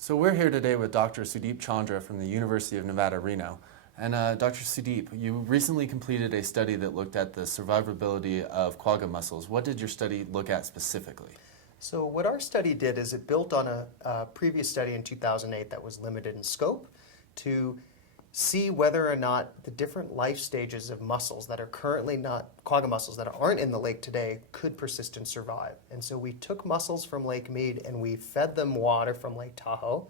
So we're here today with Dr. Sudeep Chandra from the University of Nevada, Reno. And Dr. Sudeep, you recently completed a study that looked at the survivability of quagga mussels. What did your study look at specifically? So what our study did is it built on a previous study in 2008 that was limited in scope to see whether or not the different life stages of mussels that are currently not, quagga mussels that aren't in the lake today, could persist and survive. And so we took mussels from Lake Mead and we fed them water from Lake Tahoe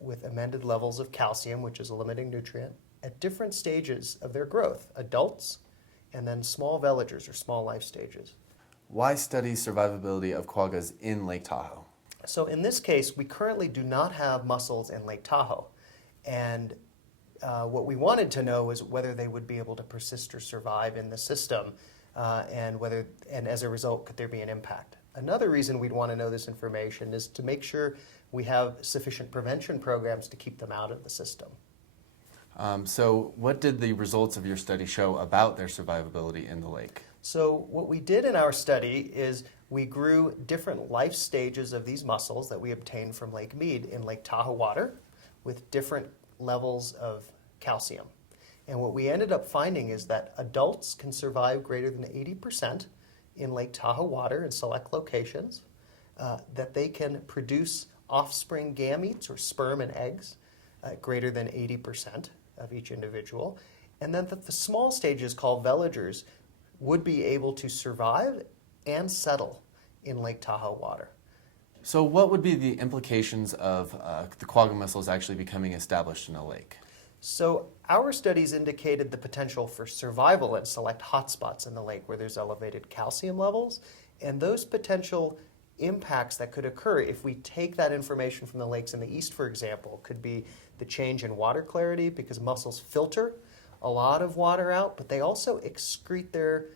with amended levels of calcium, which is a limiting nutrient, at different stages of their growth, adults and then small veligers or small life stages. Why study survivability of quaggas in Lake Tahoe? So in this case, we currently do not have mussels in Lake Tahoe. And what we wanted to know is whether they would be able to persist or survive in the system, and as a result, could there be an impact? Another reason we'd want to know this information is to make sure we have sufficient prevention programs to keep them out of the system. So what did the results of your study show about their survivability in the lake? So what we did in our study is we grew different life stages of these mussels that we obtained from Lake Mead in Lake Tahoe water with different levels of calcium. And what we ended up finding is that adults can survive greater than 80% in Lake Tahoe water in select locations, that they can produce offspring gametes or sperm and eggs greater than 80% of each individual, and then that the small stages called veligers would be able to survive and settle in Lake Tahoe water. So what would be the implications of the quagga mussels actually becoming established in a lake? So our studies indicated the potential for survival in select hotspots in the lake where there's elevated calcium levels, and those potential impacts that could occur if we take that information from the lakes in the east, for example, could be the change in water clarity because mussels filter a lot of water out, but they also excrete their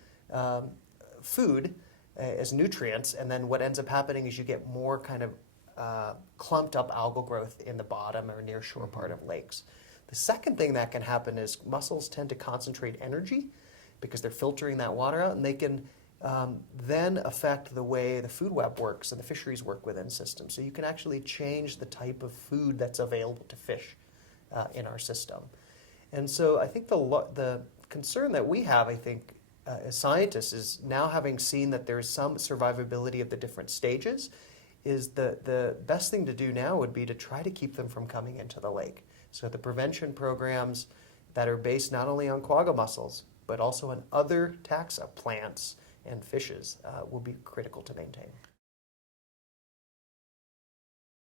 food as nutrients, and then what ends up happening is you get more kind of clumped up algal growth in the bottom or near shore part of lakes. The second thing that can happen is mussels tend to concentrate energy because they're filtering that water out, and they can then affect the way the food web works and the fisheries work within systems. So you can actually change the type of food that's available to fish in our system. And so I think the concern that we have, I think, as scientists is now having seen that there's some survivability of the different stages, is the best thing to do now would be to try to keep them from coming into the lake. So the prevention programs that are based not only on quagga mussels, but also on other taxa, plants and fishes, will be critical to maintain.